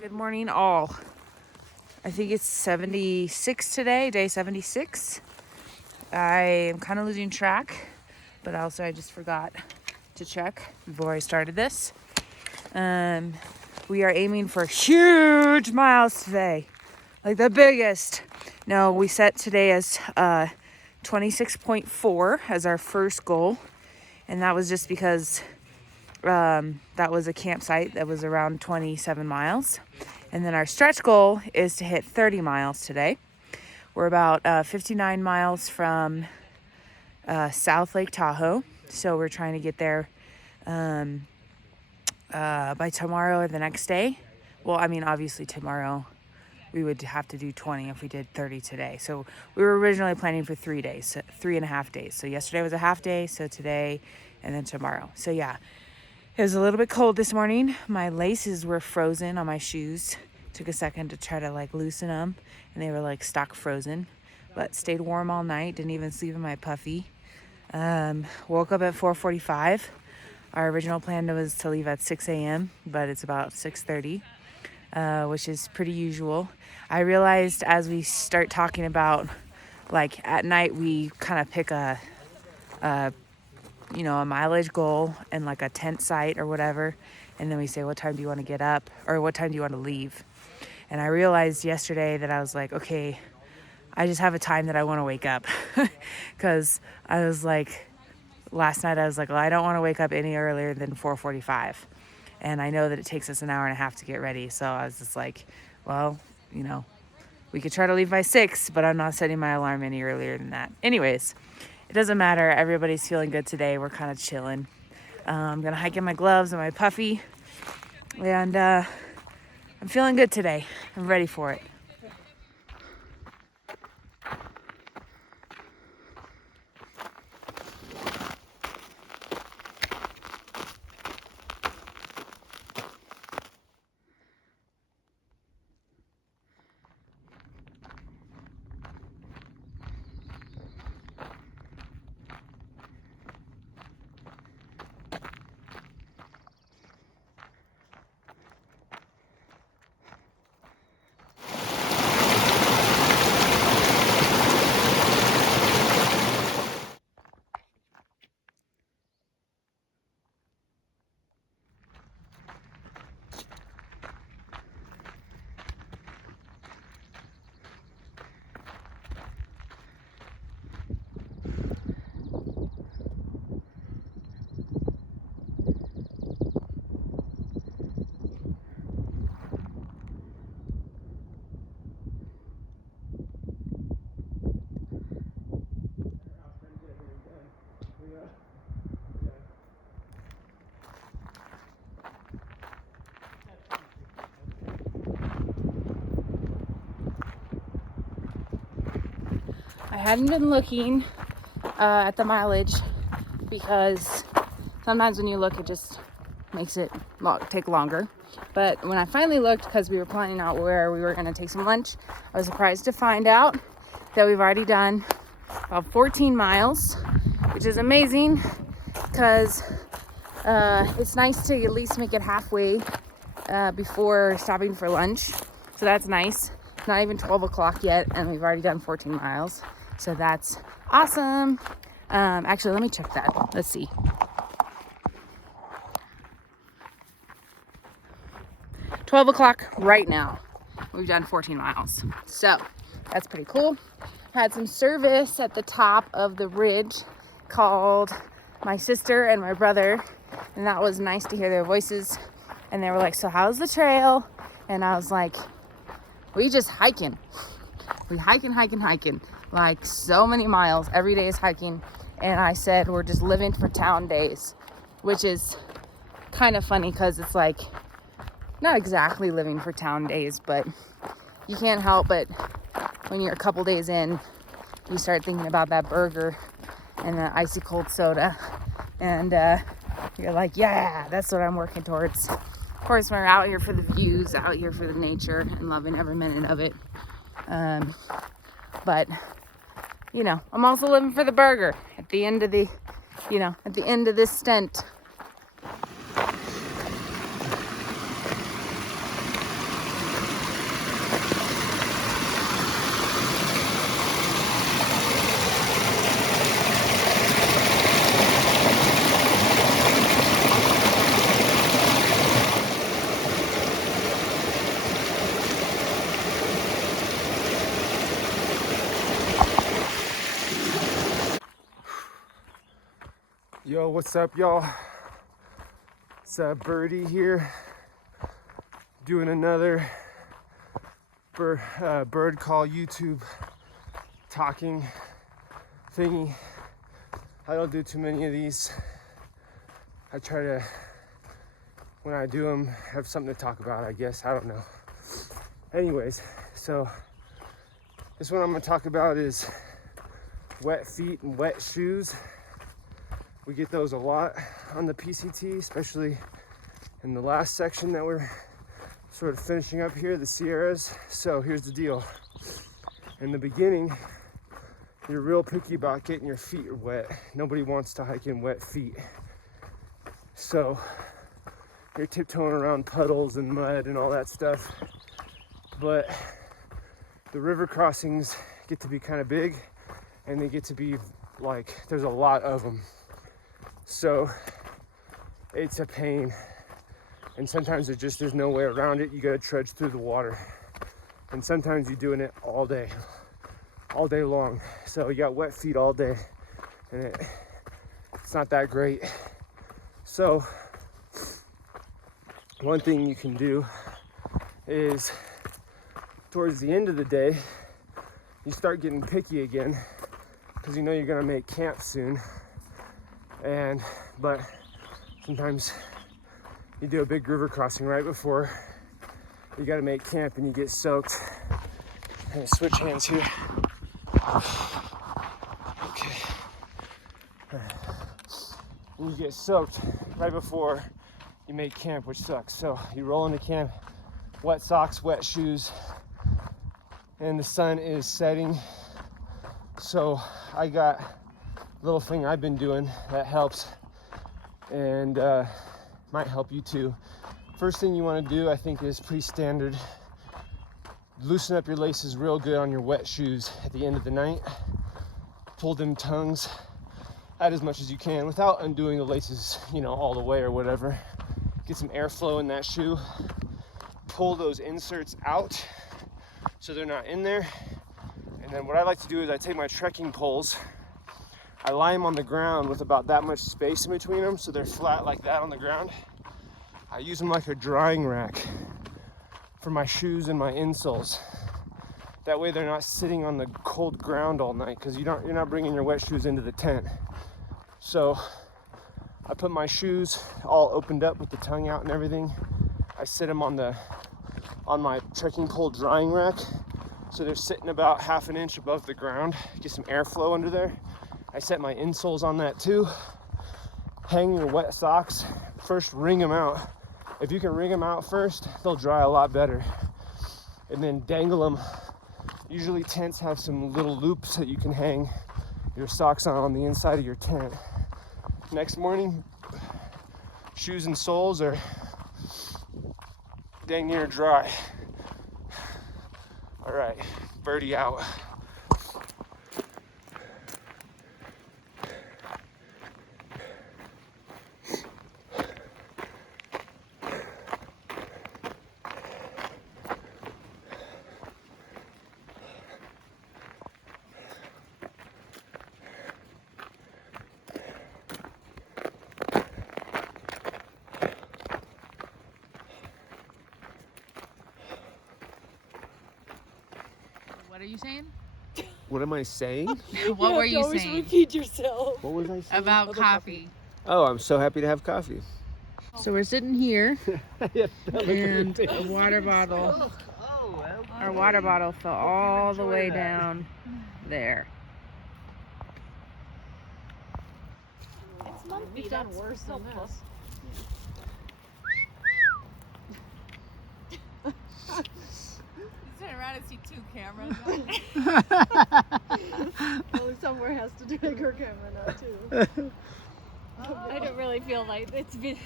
Good morning, all. I think it's 76 today, day 76. I am kind of losing track, but also I just forgot to check before I started this. We are aiming for huge miles today, like the biggest. No, we set today as 26.4 as our first goal, and that was just because that was a campsite that was around 27 miles. And then our stretch goal is to hit 30 miles today. We're about 59 miles from South Lake Tahoe. So we're trying to get there by tomorrow or the next day. Well, I mean, obviously tomorrow we would have to do 20 if we did 30 today. So we were originally planning for 3 days, 3.5 days. So yesterday was a half day, so today and then tomorrow. So yeah. It was a little bit cold this morning. My laces were frozen on my shoes. Took a second to try to loosen them, and they were stock frozen. But stayed warm all night. Didn't even sleep in my puffy. Woke up at 4:45. Our original plan was to leave at 6 a.m., but it's about 6:30, which is pretty usual. I realized as we start talking about at night we kind of pick a mileage goal and a tent site or whatever. And then we say, what time do you want to get up? Or what time do you want to leave? And I realized yesterday that I was like, okay, I just have a time that I want to wake up. Because I was last night I was well, I don't want to wake up any earlier than 4:45. And I know that it takes us an hour and a half to get ready. So I was just well, we could try to leave by 6, but I'm not setting my alarm any earlier than that. Anyways, it doesn't matter. Everybody's feeling good today. We're kind of chilling. I'm going to hike in my gloves and my puffy. And I'm feeling good today. I'm ready for it. I hadn't been looking at the mileage because sometimes when you look, it just makes it take longer. But when I finally looked, because we were planning out where we were going to take some lunch, I was surprised to find out that we've already done about 14 miles, which is amazing because it's nice to at least make it halfway before stopping for lunch. So that's nice. It's not even 12 o'clock yet, and we've already done 14 miles. So that's awesome. Actually, let me check that. Let's see. 12 o'clock right now. We've done 14 miles. So that's pretty cool. Had some service at the top of the ridge. Called my sister and my brother. And that was nice to hear their voices. And they were like, so how's the trail? And I was like, we just hiking. We hiking. So many miles. Every day is hiking. And I said, we're just living for town days. Which is kind of funny because it's not exactly living for town days, but you can't help but when you're a couple days in, you start thinking about that burger and the icy cold soda. And you're like, yeah, that's what I'm working towards. Of course, we're out here for the views, out here for the nature, and loving every minute of it. But I'm also living for the burger at the end of this stint. Yo, what's up, y'all? It's Birdie here, doing another bird call YouTube talking thingy. I don't do too many of these. I try to, when I do them, have something to talk about, I guess. I don't know. Anyways, so this one I'm gonna talk about is wet feet and wet shoes. We get those a lot on the PCT, especially in the last section that we're sort of finishing up here, the Sierras. So here's the deal. In the beginning, you're real picky about getting your feet wet. Nobody wants to hike in wet feet. So you're tiptoeing around puddles and mud and all that stuff. But the river crossings get to be kind of big, and they get to be like, there's a lot of them. So it's a pain. And sometimes there's no way around it. You gotta trudge through the water. And sometimes you're doing it all day long. So you got wet feet all day, and it's not that great. So one thing you can do is towards the end of the day, you start getting picky again, because you know you're gonna make camp soon. But sometimes you do a big river crossing right before you gotta make camp, and you get soaked. I'm gonna switch hands here. Okay. And you get soaked right before you make camp, which sucks. So you roll into camp, wet socks, wet shoes, and the sun is setting. So I got a little thing I've been doing that helps, and might help you too. First thing you want to do, I think, is pretty standard. Loosen up your laces real good on your wet shoes at the end of the night. Pull them tongues out as much as you can without undoing the laces, all the way or whatever. Get some airflow in that shoe. Pull those inserts out so they're not in there. And then what I like to do is I take my trekking poles, I lie them on the ground with about that much space in between them, so they're flat like that on the ground. I use them like a drying rack for my shoes and my insoles. That way they're not sitting on the cold ground all night, because you're not bringing your wet shoes into the tent. So I put my shoes all opened up with the tongue out and everything. I sit them on my trekking pole drying rack, so they're sitting about half an inch above the ground. Get some airflow under there. I set my insoles on that too. Hang your wet socks. First, wring them out. If you can wring them out first, they'll dry a lot better. And then dangle them. Usually tents have some little loops that you can hang your socks on the inside of your tent. Next morning, shoes and soles are dang near dry. All right, Birdie out. What are you saying? What am I saying? What were you saying? Repeat yourself. What was I saying? About coffee. Oh, I'm so happy to have coffee. So we're sitting here, Yeah, and a water bottle. Our water bottle fell all the way down there. It's lumpy. We've done worse than this. Turn around and see two cameras. Well, somewhere has to take her camera now too. I don't really feel like it's been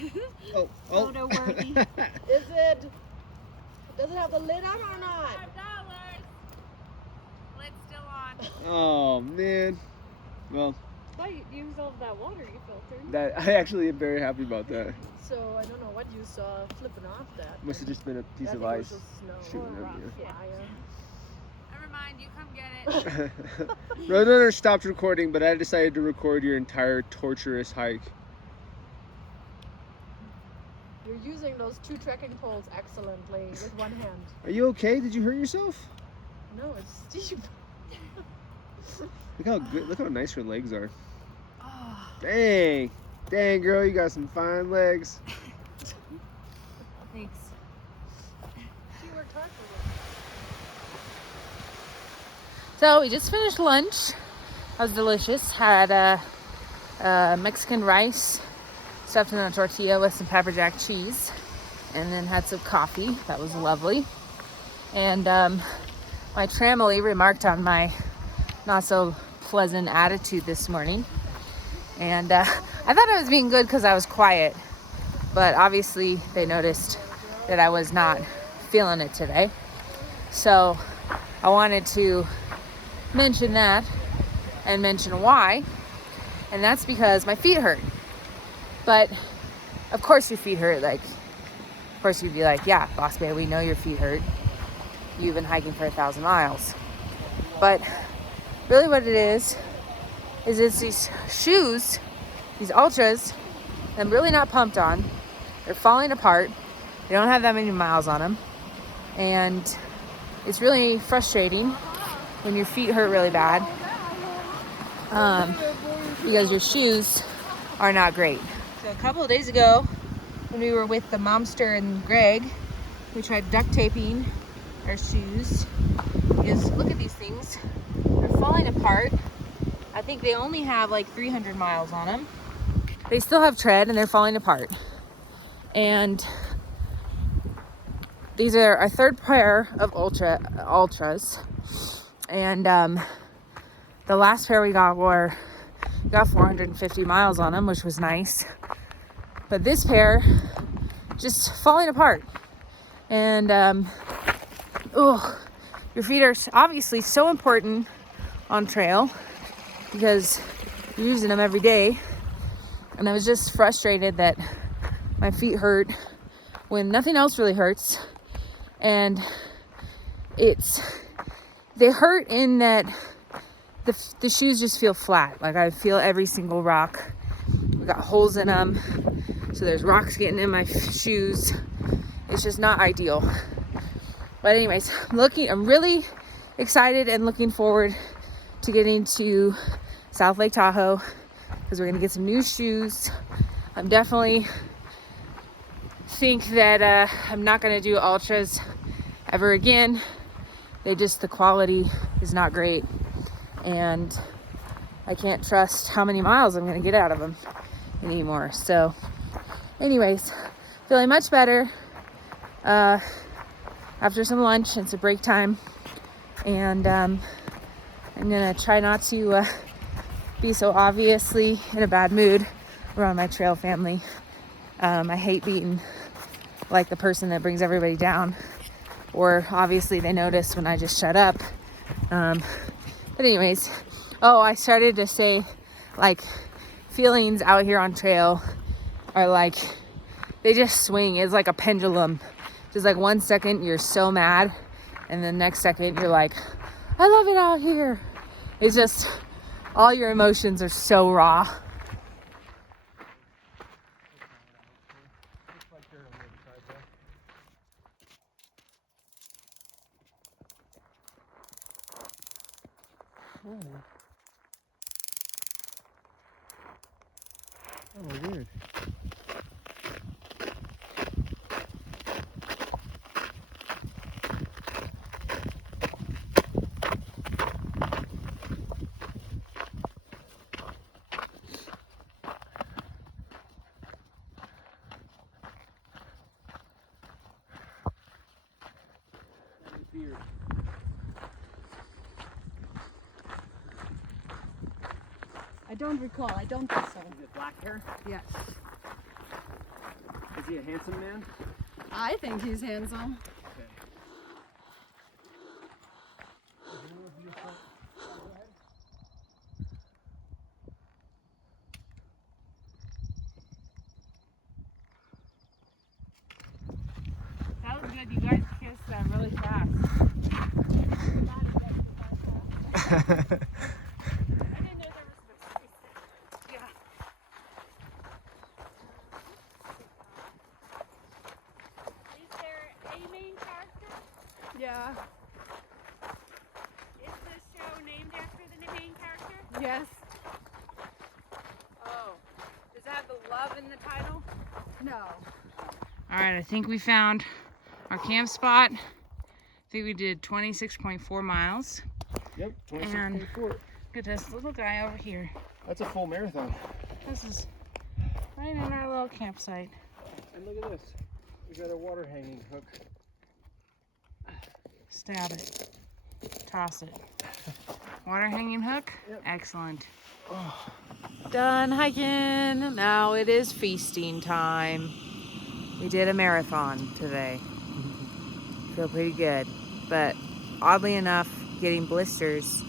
photo worthy. Is it? Does it have the lid on or not? $5. Lid's still on. Oh man. Well, Why you use all of that water you filtered? that I actually am very happy about that. So I don't know what you saw flipping off that. Must have just been a piece I of think it was ice just snow shooting or at you. rock. Yeah. I mind. You come get it. Roadrunner stopped recording, but I decided to record your entire torturous hike. You're using those 2 trekking poles excellently with one hand. Are you okay? Did you hurt yourself? No, it's steep. Look how nice her legs are. Oh. Dang. Dang, girl, you got some fine legs. Thanks. She worked hard for this. So we just finished lunch. That was delicious. Had Mexican rice stuffed in a tortilla with some pepper jack cheese, and then had some coffee. That was lovely. And my tramily remarked on my not so pleasant attitude this morning, and I thought I was being good because I was quiet, but obviously they noticed that I was not feeling it today. So I wanted to mention that and mention why, and that's because my feet hurt. But of course your feet hurt. Like, of course you'd be like, yeah, boss babe, we know your feet hurt. You've been hiking for 1,000 miles. But really what it is it's these shoes, these Ultras, I'm really not pumped on. They're falling apart. They don't have that many miles on them. And it's really frustrating when your feet hurt really bad, because your shoes are not great. So a couple of days ago, when we were with the momster and Greg, we tried duct taping our shoes. Because look at these things. They're falling apart. I think they only have like 300 miles on them. They still have tread and they're falling apart. And these are our third pair of Ultras. And the last pair we got 450 miles on them, which was nice. But this pair just falling apart. And your feet are obviously so important on trail because you're using them every day. And I was just frustrated that my feet hurt when nothing else really hurts. And they hurt in that the shoes just feel flat. Like I feel every single rock. We got holes in them, so there's rocks getting in my shoes. It's just not ideal. But anyways, I'm really excited and looking forward to getting to South Lake Tahoe because we're gonna get some new shoes. I'm definitely think that I'm not gonna do Ultras ever again. The quality is not great, and I can't trust how many miles I'm gonna get out of them anymore. So anyways, feeling much better after some lunch and some break time, and I'm gonna try not to be so obviously in a bad mood around my trail family. I hate being like the person that brings everybody down, or obviously they notice when I just shut up. But anyways, I started to say, like, feelings out here on trail are like, they just swing. It's like a pendulum. Just like 1 second you're so mad, and the next second you're like, I love it out here. It's just, all your emotions are so raw. Oh, weird. Beard. I don't recall. I don't think so. Is it black hair? Yes. Is he a handsome man? I think he's handsome. Okay. That was good. You guys kissed really fast. Yeah. Is there a main character? Yeah. Is this show named after the main character? Yes. Oh. Does that have the love in the title? No. All right, I think we found our camp spot. I think we did 26.4 miles. Yep, 26.4. Look at this little guy over here. That's a full marathon. This is right in our little campsite. And look at this. We got a water hanging hook. Stab it. Toss it. Water hanging hook? Yep. Excellent. Oh. Done hiking. Now it is feasting time. We did a marathon today. Feel pretty good. But oddly enough, getting blisters,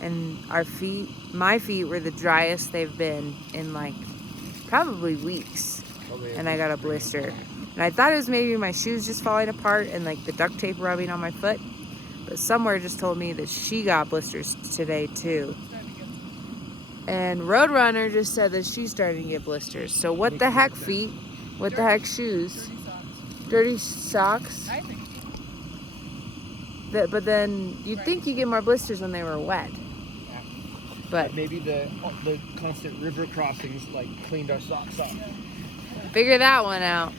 and my feet were the driest they've been in like probably weeks. And I got a blister. And I thought it was maybe my shoes just falling apart and like the duct tape rubbing on my foot. But somewhere just told me that she got blisters today too. And Roadrunner just said that she's starting to get blisters. So what the heck feet? What the heck shoes? Dirty socks? I think. But then you'd think you get more blisters when they were wet. Yeah. But Maybe the constant river crossings like cleaned our socks off. figure that one out.